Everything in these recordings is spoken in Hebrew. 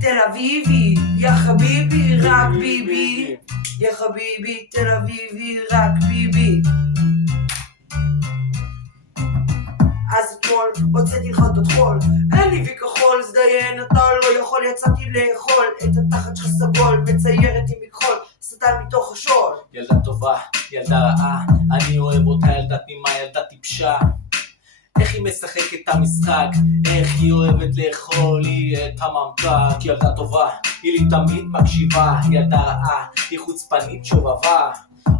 תל אביבי, יא חביבי, רק ביבי. יא חביבי, תל אביבי, רק ביבי. אז אתמול הוצאתי לך את הטחול, אין לי וי כחול, זדיין אתה לא יכול, יצאתי לאכול את התחת שלך סגול, מציירת עם מכחול, סטל מתוך השול. ילדה טובה, ילדה רעה, אני אוהב אותה, ילדה תמימה, ילדה טיפשה. איך היא משחקת את המשחק, איך היא אוהבת לאכול לי את הממתק. ילדה טובה, היא לי תמיד מקשיבה, ילדה רעה, היא חוצפנית שובבה.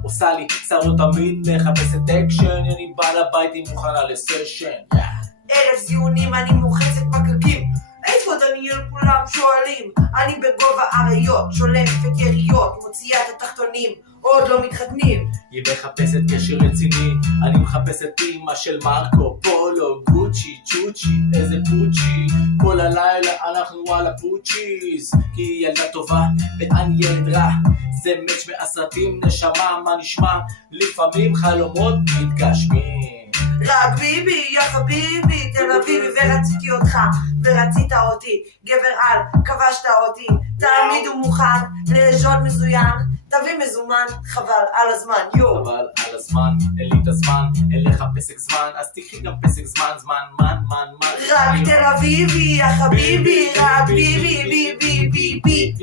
עושה לי צרות תמיד, מחפשת אקשן, אני בא לבית, היא מוכנה לסשן. אלף זיונים, אני מוחצת מקקים, איפה דניאל כולם שואלים? אני בגובה אריות, שולפת יריות, מוציאה את התחתונים, עוד לא מתחתנים. היא מחפשת קשר רציני, אני מחפש את אמא של מרקו פולו, גוצ'י, צ'וצ'י, איזה פוצ'י. כל הלילה אנחנו על הפוצ'יס, כי היא ילדה טובה ואני ילד רע. זה מאץ' מהסרטים, נשמה, מה נשמע? לפעמים חלומות מתגשמים. רק ביבי, יא חביבי, תל אביבי, ורציתי אותך, ורצית אותי, גבר על, כבשת אותי, תמיד הוא מוכן לז'ון מזוין, תביא מזומן, חבל על הזמן, יו. חבל על הזמן, אין לי את הזמן, אין לך פסק זמן, אז תקחי גם פסק זמן, מן. רק תל אביבי, יא חביבי, רק ביבי, ביבי, ביבי.